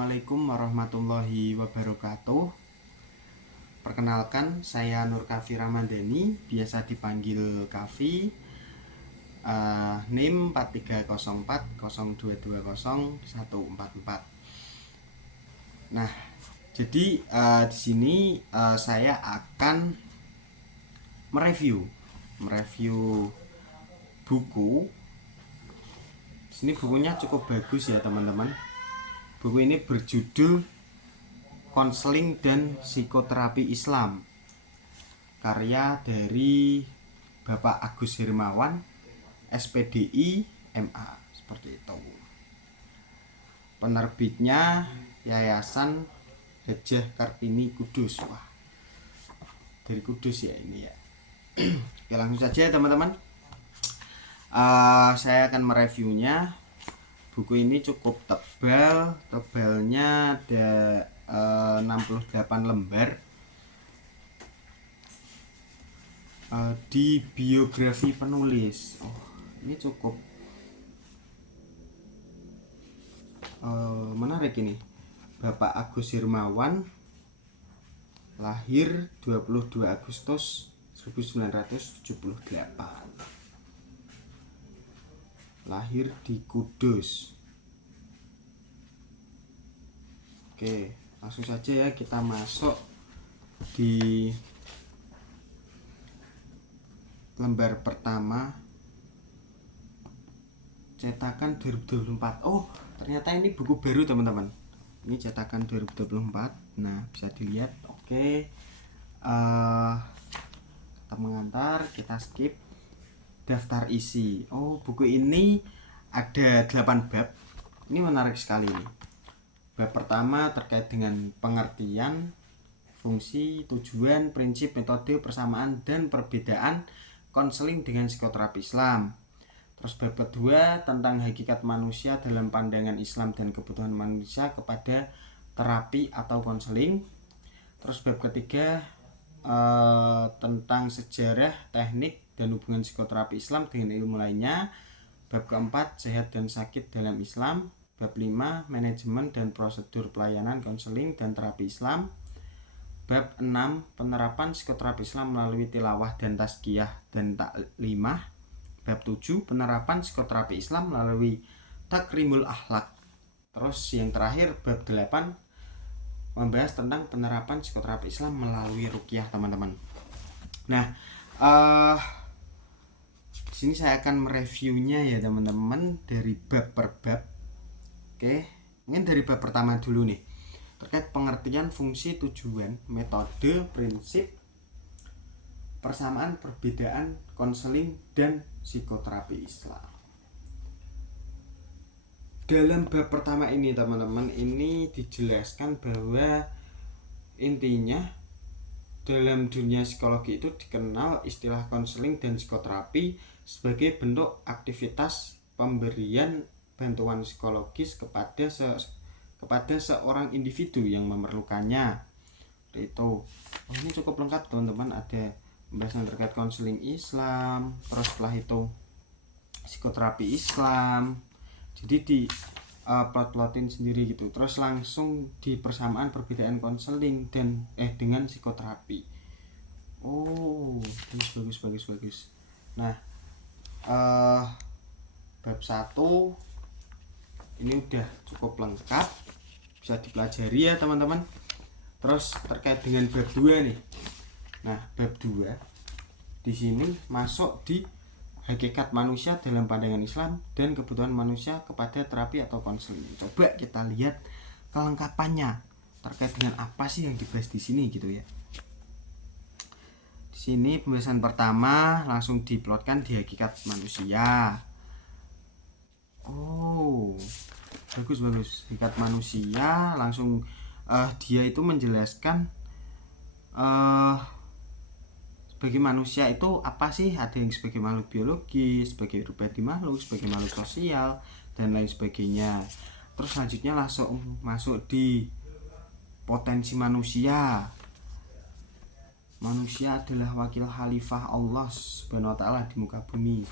Assalamualaikum warahmatullahi wabarakatuh. Perkenalkan, saya Nur Kafi Ramadhani, biasa dipanggil Kafi. NIM 4304022044. Nah, jadi di sini saya akan mereview buku. Di sini bukunya cukup bagus ya teman-teman. Buku ini berjudul Konseling dan Psikoterapi Islam, karya dari Bapak Agus Hermawan, SPDI, MA, seperti itu. Penerbitnya Yayasan Hajah Kartini Kudus. Wah, dari Kudus ya ini ya. Oke, langsung saja teman-teman. Saya akan mereviewnya. Buku ini cukup tebal, tebalnya ada 68 lembar. Di biografi penulis, ini cukup menarik ini. Bapak Agus Hermawan lahir 22 Agustus 1978. Lahir di Kudus. Oke, langsung saja ya kita masuk di lembar pertama, cetakan 2024. Oh, ternyata ini buku baru teman-teman. Ini cetakan 2024. Nah, bisa dilihat. Oke, kita mengantar, kita skip. Daftar isi. Oh, buku ini ada 8 bab. Ini menarik sekali nih. Bab pertama terkait dengan pengertian, fungsi, tujuan, prinsip, metode, persamaan, dan perbedaan konseling dengan psikoterapi Islam. Terus bab kedua tentang hakikat manusia dalam pandangan Islam dan kebutuhan manusia kepada terapi atau konseling. Terus bab ketiga tentang sejarah, teknik, dan hubungan psikoterapi Islam dengan ilmu lainnya. Bab keempat, sehat dan sakit dalam Islam. Bab 5, manajemen dan prosedur pelayanan konseling dan terapi Islam. Bab 6, penerapan psikoterapi Islam melalui tilawah dan tazkiyah dan taklimah. Bab 7, penerapan psikoterapi Islam melalui takrimul akhlak. Terus yang terakhir bab 8 membahas tentang penerapan psikoterapi Islam melalui ruqyah teman-teman. Nah, di sini saya akan mereviewnya ya teman-teman dari bab per bab. Oke, mungkin dari bab pertama dulu nih, terkait pengertian, fungsi, tujuan, metode, prinsip, persamaan, perbedaan konseling dan psikoterapi Islam. Dalam bab pertama ini teman-teman, ini dijelaskan bahwa intinya dalam dunia psikologi itu dikenal istilah konseling dan psikoterapi sebagai bentuk aktivitas pemberian bantuan psikologis kepada seorang individu yang memerlukannya. Itu. Ini cukup lengkap teman-teman, ada pembahasan terkait konseling Islam, terus setelah itu psikoterapi Islam. Jadi di plot-plotin sendiri gitu. Terus langsung di persamaan perbedaan konseling dan dengan psikoterapi. Oh, bagus. Nah, bab 1 ini udah cukup lengkap, bisa dipelajari ya teman-teman. Terus terkait dengan bab 2 nih. Nah, bab 2 di sini masuk di hakikat manusia dalam pandangan Islam dan kebutuhan manusia kepada terapi atau konseling. Coba kita lihat kelengkapannya terkait dengan apa sih yang dibahas di sini gitu ya. Di sini pembahasan pertama langsung diplotkan di hakikat manusia. Oh, bagus. Hakikat manusia langsung dia itu menjelaskan sebagai manusia itu apa sih? Ada yang sebagai makhluk biologis, sebagai pribadi makhluk, sebagai makhluk sosial, dan lain sebagainya. Terus selanjutnya langsung masuk di potensi manusia. Manusia adalah wakil khalifah Allah Subhanahu wa taala di muka bumi.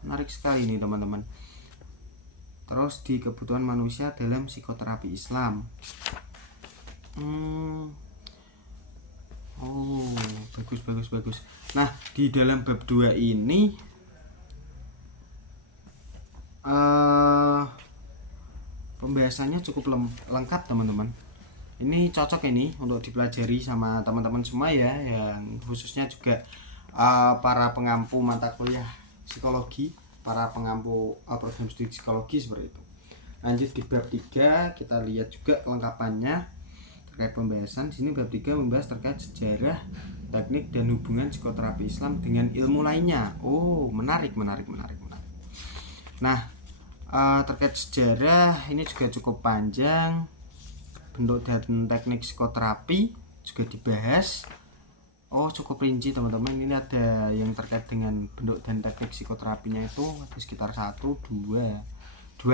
Menarik sekali nih teman-teman. Terus di kebutuhan manusia dalam psikoterapi Islam. Oh, bagus. Nah, di dalam bab 2 ini pembahasannya cukup lengkap teman-teman. Ini cocok ini untuk dipelajari sama teman-teman semua ya, yang khususnya juga para pengampu mata kuliah psikologi, para pengampu program studi psikologi seperti itu. Lanjut di bab 3 kita lihat juga kelengkapannya terkait pembahasan. Sini bab 3 membahas terkait sejarah, teknik dan hubungan psikoterapi Islam dengan ilmu lainnya. Oh, menarik. Nah, terkait sejarah ini juga cukup panjang. Bentuk dan teknik psikoterapi juga dibahas. Oh, cukup rinci teman-teman. Ini ada yang terkait dengan bentuk dan teknik psikoterapinya itu ada sekitar 2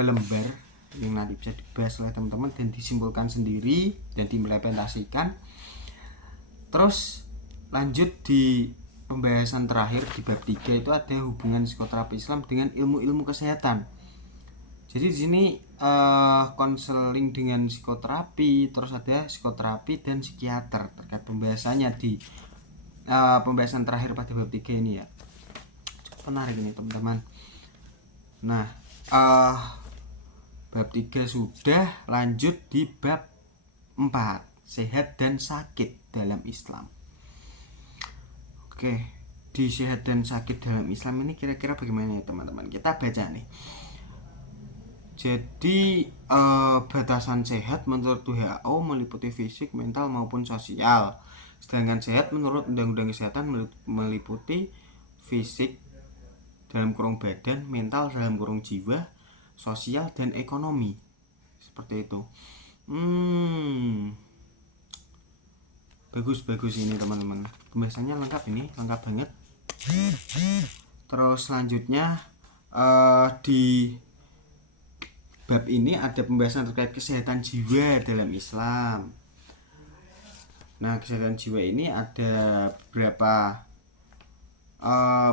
lembar yang nanti bisa dibahas oleh teman-teman dan disimpulkan sendiri dan diimplementasikan. Terus lanjut di pembahasan terakhir di bab 3 itu ada hubungan psikoterapi Islam dengan ilmu-ilmu kesehatan. Jadi di sini konseling dengan psikoterapi, terus ada psikoterapi dan psikiater terkait pembahasannya di pembahasan terakhir pada bab 3 ini ya. Cukup menarik ini teman-teman. Nah, bab 3 sudah, lanjut di bab 4, sehat dan sakit dalam Islam. Oke, di sehat dan sakit dalam Islam ini kira-kira bagaimana ya teman-teman? Kita baca nih. Jadi batasan sehat menurut WHO meliputi fisik, mental maupun sosial. Sedangkan sehat menurut Undang-Undang Kesehatan meliputi fisik dalam kurung badan, mental dalam kurung jiwa, sosial dan ekonomi. Seperti itu. Bagus ini teman-teman. Pembahasannya lengkap banget. Terus selanjutnya di bab ini ada pembahasan terkait kesehatan jiwa dalam Islam. Nah, kesehatan jiwa ini ada beberapa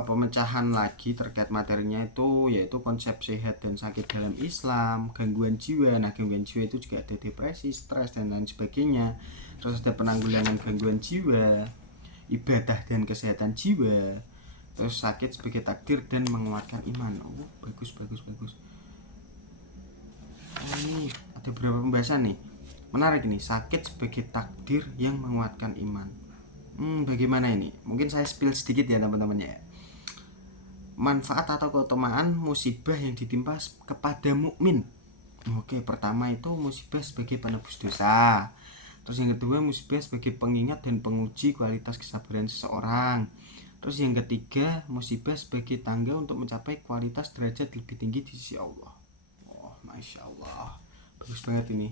pemecahan lagi terkait materinya itu, yaitu konsep sehat dan sakit dalam Islam, gangguan jiwa. Nah, gangguan jiwa itu juga ada depresi, stres dan lain sebagainya. Terus ada penanggulangan gangguan jiwa, ibadah dan kesehatan jiwa, terus sakit sebagai takdir dan menguatkan iman. Oh, bagus. Oh, ini ada beberapa pembahasan nih. Menarik nih, sakit sebagai takdir yang menguatkan iman. Bagaimana ini? Mungkin saya spill sedikit ya teman-teman ya. Manfaat atau keutamaan musibah yang ditimpa kepada mukmin. Oke, pertama itu musibah sebagai penebus dosa. Terus yang kedua musibah sebagai pengingat dan penguji kualitas kesabaran seseorang. Terus yang ketiga musibah sebagai tangga untuk mencapai kualitas derajat lebih tinggi di sisi Allah. Oh, Masya Allah, bagus banget ini.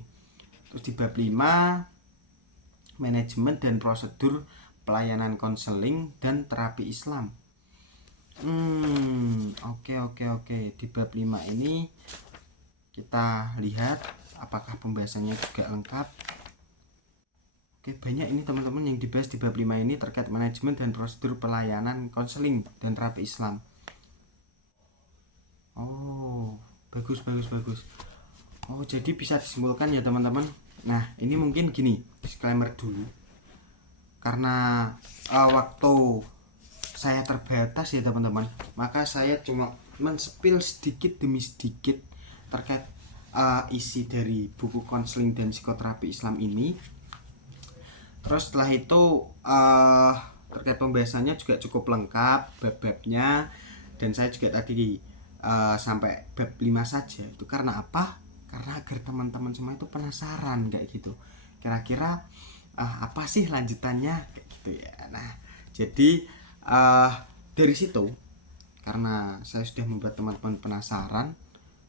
Terus di bab 5 manajemen dan prosedur pelayanan konseling dan terapi Islam. Oke. Di bab 5 ini kita lihat apakah pembahasannya juga lengkap. Oke, banyak ini teman-teman yang dibahas di bab 5 ini terkait manajemen dan prosedur pelayanan konseling dan terapi Islam. Oh, bagus. Oh, jadi bisa disimpulkan ya teman-teman. Nah, ini mungkin gini, disclaimer dulu. Karena waktu saya terbatas ya teman-teman, maka saya cuma men-spill sedikit demi sedikit terkait isi dari buku konseling dan psikoterapi Islam ini. Terus setelah itu terkait pembahasannya juga cukup lengkap bab-babnya, dan saya juga tadi sampai bab 5 saja. Itu karena apa? Karena agar teman-teman semua itu penasaran kayak gitu, kira-kira apa sih lanjutannya kayak gitu ya. Nah, jadi dari situ, karena saya sudah membuat teman-teman penasaran,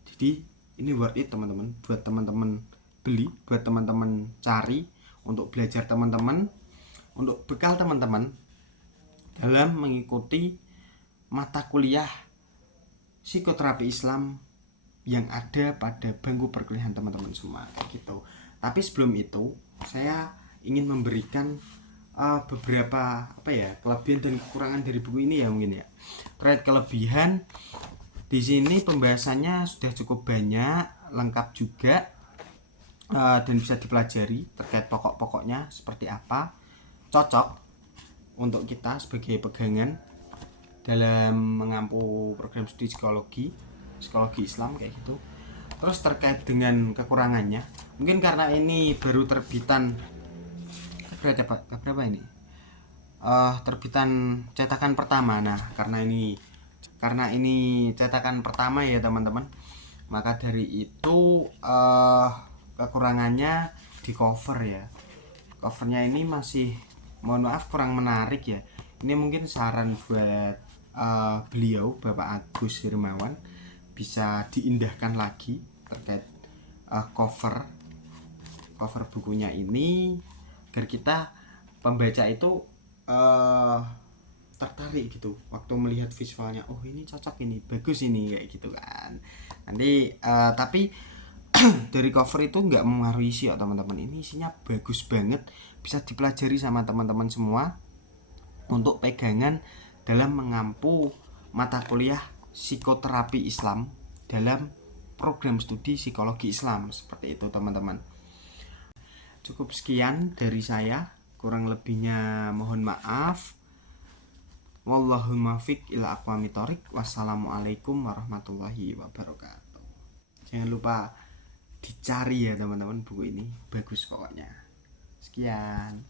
jadi ini worth it teman-teman, buat teman-teman beli, buat teman-teman cari, untuk belajar teman-teman, untuk bekal teman-teman dalam mengikuti mata kuliah psikoterapi Islam yang ada pada bangku perkuliahan teman-teman semua kayak gitu. Tapi sebelum itu saya ingin memberikan beberapa kelebihan dan kekurangan dari buku ini ya mungkin ya. Terkait kelebihan, Di sini pembahasannya sudah cukup banyak, lengkap juga, dan bisa dipelajari terkait pokok-pokoknya seperti apa, cocok untuk kita sebagai pegangan dalam mengampu program studi psikologi Islam kayak gitu. Terus terkait dengan kekurangannya, mungkin karena ini baru terbitan berapa ini, terbitan cetakan pertama. Nah, karena ini cetakan pertama ya teman-teman, maka dari itu kekurangannya di cover ya. Covernya ini masih, mohon maaf, kurang menarik ya. Ini mungkin saran buat beliau Bapak Agus Hirmawan, bisa diindahkan lagi terkait cover bukunya ini, agar kita pembaca itu tertarik gitu waktu melihat visualnya. Oh, ini cocok, ini bagus, ini kayak gitu kan. Nanti tapi dari cover itu nggak mempengaruhi isi ya teman-teman. Ini isinya bagus banget, bisa dipelajari sama teman-teman semua untuk pegangan dalam mengampu mata kuliah psikoterapi Islam dalam program studi psikologi Islam, seperti itu teman-teman. Cukup sekian dari saya, kurang lebihnya mohon maaf. Wallahul muwaffiq ila aqwamit thoriq. Wassalamualaikum warahmatullahi wabarakatuh. Jangan lupa dicari ya teman-teman, buku ini bagus pokoknya. Sekian.